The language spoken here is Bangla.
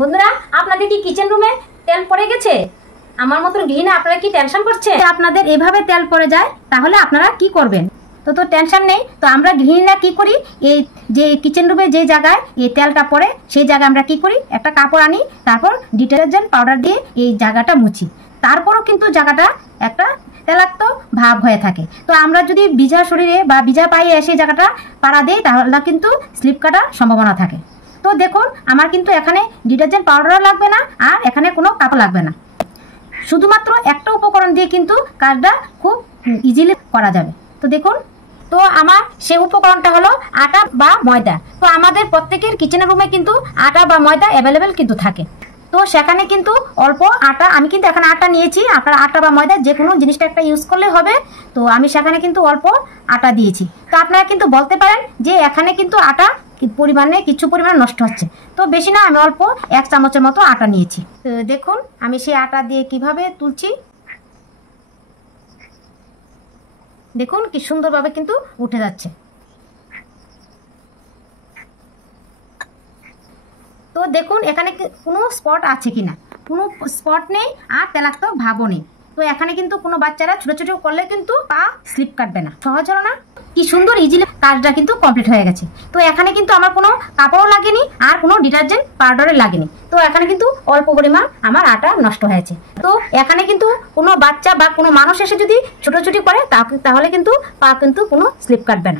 বন্ধুরা, আপনাদের কি কিচেন রুমে তেল পড়ে গেছে? আমার মতন গৃহিণী আপনারা কি টেনশন করছে? আপনাদের এভাবে তেল পড়ে যায়, তাহলে আপনারা কি করবেন? তো টেনশন নেই। তো আমরা গৃহিণীরা কি করি, এই যে কিচেন রুমে যে জায়গায় এই তেলটা পড়ে সেই জায়গায় আমরা কি করি, একটা কাপড় আনি, তারপর ডিটারজেন্ট পাউডার দিয়ে এই জায়গাটা মুছি। তারপরও কিন্তু জায়গাটা একটা তেলাক্ত ভাব হয়ে থাকে। তো আমরা যদি ভিজা শরীরে বা ভিজা পায়ে এসে জায়গাটা পাড়া দিই, তাহলে কিন্তু স্লিপ কাটার সম্ভাবনা থাকে। তো দেখুন, আমার কিন্তু এখানে ডিটারজেন্ট পাউডারও লাগবে না, আর এখানে কোনো কাপড় লাগবে না। শুধুমাত্র একটা উপকরণ দিয়ে কিন্তু কাজটা খুব ইজিলি করা যাবে। তো দেখুন, তো আমার সেই উপকরণটা হলো আটা বা ময়দা। তো আমাদের প্রত্যেকের কিচেনের রুমে কিন্তু আটা বা ময়দা অ্যাভেলেবেল কিন্তু থাকে। তো সেখানে কিন্তু অল্প আটা, আমি কিন্তু এখানে আটা নিয়েছি, আপনারা আটা বা ময়দা যে কোনো জিনিসটা একটা ইউজ করলে হবে। তো আমি সেখানে কিন্তু অল্প আটা দিয়েছি। তো আপনারা কিন্তু বলতে পারেন যে এখানে কিন্তু আটা কিছু পরিমাণে নষ্ট হচ্ছে। তো বেশি না, আমি অল্প 1 চামচের মতো আটা নিয়েছি। তো দেখুন, আমি সেই আটা দিয়ে কিভাবে তুলছি। দেখুন কি সুন্দরভাবে কিন্তু উঠে যাচ্ছে। তো দেখুন এখানে কোনো স্পট আছে কিনা, কোনো স্পট নেই, আর তেলাক্ত ভাবও নেই। তো এখানে কিন্তু কোনো বাচ্চারা ছোট ছোট করলে কিন্তু পা স্লিপ কাটবে না। সহজ হলো না? কি সুন্দর ইজিলি কাজটা কিন্তু কমপ্লিট হয়ে গেছে। তো এখানে কিন্তু আমার কোনো কাপড়ও লাগেনি, আর কোনো ডিটারজেন্ট পাউডারও লাগেনি। তো এখানে কিন্তু অল্প পরিমাণ আমার আটা নষ্ট হয়েছে। তো এখানে কিন্তু কোনো বাচ্চা বা কোনো মানুষ এসে যদি ছোটাছুটি করে, তাহলে কিন্তু পা কিন্তু কোনো স্লিপ কাটবে না।